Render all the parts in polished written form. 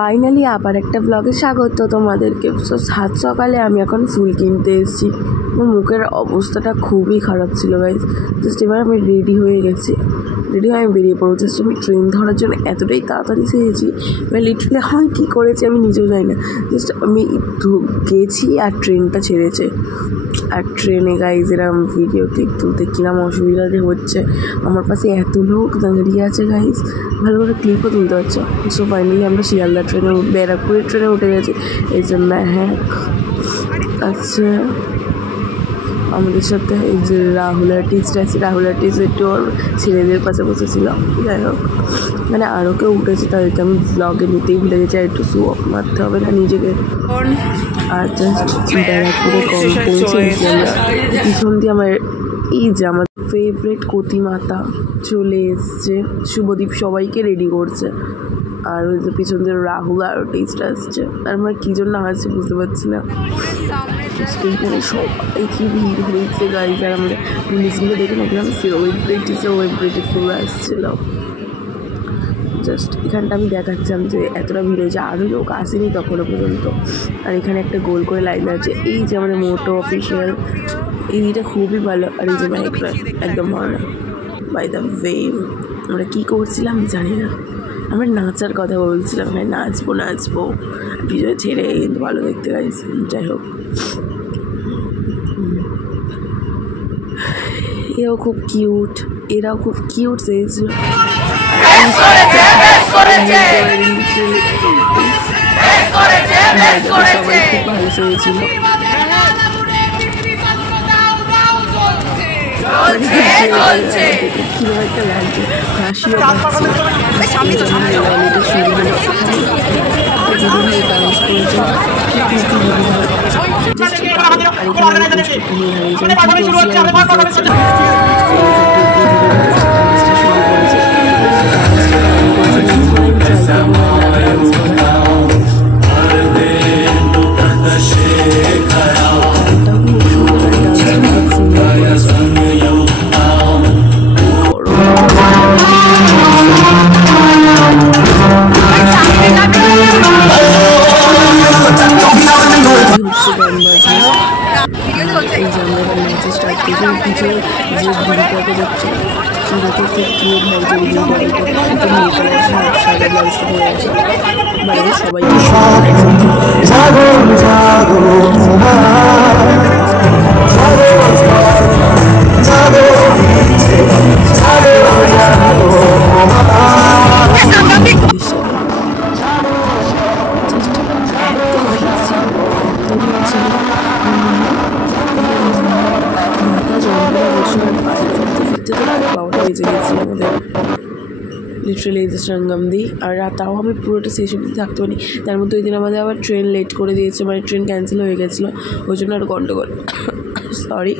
Finally আবার একটা ব্লগে স্বাগত তোমাদেরকে। তো সাত সকালে আমি এখন ফুল কিনতে এসেছি। মুখের অবস্থাটা খুবই খারাপ ছিল গাইজ। জাস্ট এবার আমি রেডি হয়ে গেছি, রেডি হয়ে আমি বেরিয়ে পড়বো। জাস্ট আমি ট্রেন ধরার জন্য এতটাই তাড়াতাড়ি সেরেছি, এবার লিটারালি আমি কী করেছি আমি নিজেও জানি না। জাস্ট আমি গেছি আর ট্রেনটা ছেড়েছে। আর ট্রেনে গাইজ এরকম ভিডিও ক্লিপ তুলতে কিরম অসুবিধা হচ্ছে। আমার পাশে এত লোক দাঁড়িয়ে আছে গাইজ, ভালো করে ক্লিপও তুলতে পারছো। সো ফাইনালি আমরা শিয়ালদা ট্রেনে ব্যারাকপুরের ট্রেনে উঠে গেছি। এই যে হ্যাঁ আচ্ছা, আমাদের সাথে এই যে রাহুল আর্টিস্ট আছে, রাহুল আর্টিস্ট একটু ওর ছেলেদের পাশে বসেছিল। যাই হোক, মানে আরও কেউ উঠেছে, তাদেরকে আমি ব্লগে নিতেই ভুলে গেছি। আর একটু শো অফ মারতে হবে না নিজেকে। আর জাস্ট ব্যারাকপুরে পৌঁছেছি আমরা। পিছন দিয়ে আমার এই যে আমার ফেভারিট কতি মাতা চলে এসছে, শুভদীপ সবাইকে রেডি করছে। আর ওই যে পিছন দিয়ে রাহুল আর্টিস্ট আসছে। আর আমরা কী জন্য আসছি বুঝতে পারছি না। এইখানে সবাই কি ভিড় হয়েছে গাড়ি। আর আমাদের পুলিশগুলো দেখে দেখলাম সেলিব্রিটি ফুল আসছিল। জাস্ট এখানটা আমি দেখাচ্ছিলাম যে এতটা ভিড় হয়েছে, আরও লোক আসেনি তখনও পর্যন্ত। আর এখানে একটা গোল করে লাইন আছে। এই যে আমাদের মোটো অফিসিয়াল, এই দিকটা খুবই ভালো। আর এই যে বাইকটা একদম ভালো না। বাই দ্য ওয়ে আমরা কী করছিলাম জানি না, আমরা নাচার কথা বলছিলাম। হ্যাঁ নাচবো ভিডিও ছেড়ে, কিন্তু ভালো দেখতে গাইছি। যাই হোক, এরাও খুব কিউট, চেয়েছিল। সবাই খুব ভালো চেয়েছিল। কিরকম একটা লাগছে, হাসিও পাচ্ছে। লিটারালি এই যে সঙ্গমদি। আর তাও আমি পুরোটা শেষ অবধি থাকতে পারি। তার মধ্যে ওই দিন আমাদের আবার ট্রেন লেট করে দিয়েছে, মানে ট্রেন ক্যান্সেল হয়ে গেছিলো, ওই জন্য আর গন্ডগোল। সরি।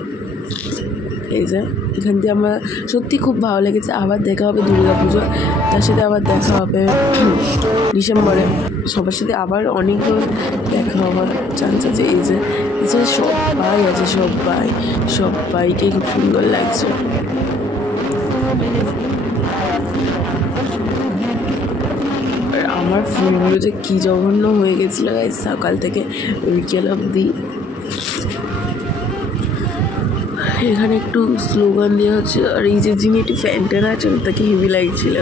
এই যে এখান দিয়ে আমরা সত্যি খুব ভালো লেগেছে। আবার দেখা হবে দুর্গাপুজো, তার সাথে আবার দেখা হবে ডিসেম্বরে। সবার সাথে আবার অনেক দেখা হওয়ার চান্স আছে। এই যে সবাই আছে, সবাইকে খুব সুন্দর লাগছে। আমার ফুলগুলো যে কী জঘন্য হয়ে গেছিলো গাইজ, সকাল থেকে বিকেল অবধি। এখানে একটু স্লোগান দেওয়া হচ্ছে। আর এই যে যিনি একটু ফ্যানটা নাচন তাকে হেভি লাগছিল।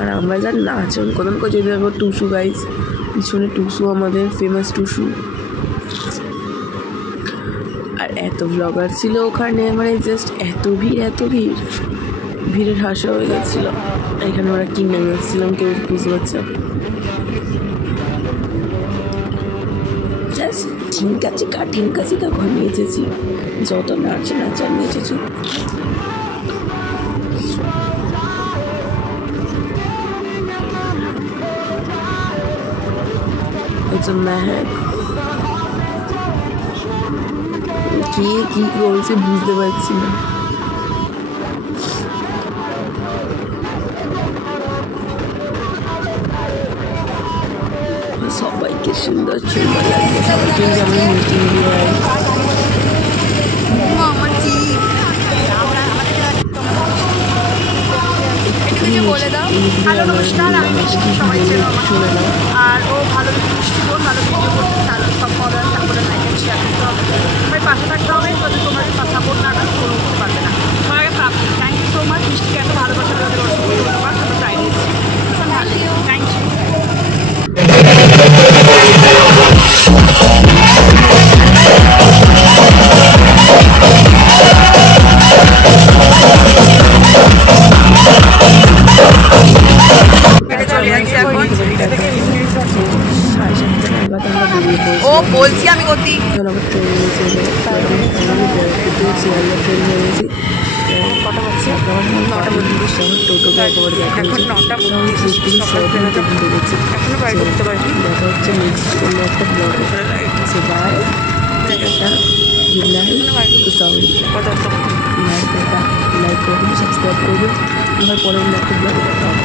আর আমরা যার নাচন কদম করে যদি দেখো টুসু গাইজ, পিছনে টুসু, আমাদের ফেমাস টুসু। আর এত ব্লগার ছিল ওখানে, মানে জাস্ট এত ভিড়ের হাসা হয়ে গেছিলো। এখানে ওরা কি নাচছিলাম কেউ বুঝতে পারছে। জাস্ট ঠিনকাছি তখন নেচেছি, যত নাচার নেচেছি। মেহেক কি বলছে বুঝতে পারছি না। সবাইকে সুন্দর লাগবে, সবাইকে যেমন মিটিং দিয়ে বলে দাও। হ্যালো নমস্কার, আমি মিষ্টি, সবাই চেনো আমাকে। শুনে নাও। আর ও ভালো মিষ্টি বোন, ভালো ভিডিও করছে, তাহলে সব ফলোয়ার সাপোর্টে লাইক এন্ড শেয়ার করতে হবে। সবাই পাশে থাকতে হবে, যদি তোমার সাপোর্ট না করে কোনো করতে পারবে না। সবাইকে থ্যাংক ইউ সো মাচ। মিষ্টিকে এত ভালোবাসা দেওয়াদের অসংখ্য ধন্যবাদ। আমি ট্রাই দিচ্ছি। Thank you. ও বলছি আমি গতি কটা বাজছে? 9:32। এখন 9:32। এখনো বাড়ি করতে পারছি। দেখা হচ্ছে নেক্সট কোনো একটা ব্লগে। Bye, good night, sorry, like করবেন, সাবস্ক্রাইব করবেন। আবার পরের একটা ব্লগে দেখা হবে।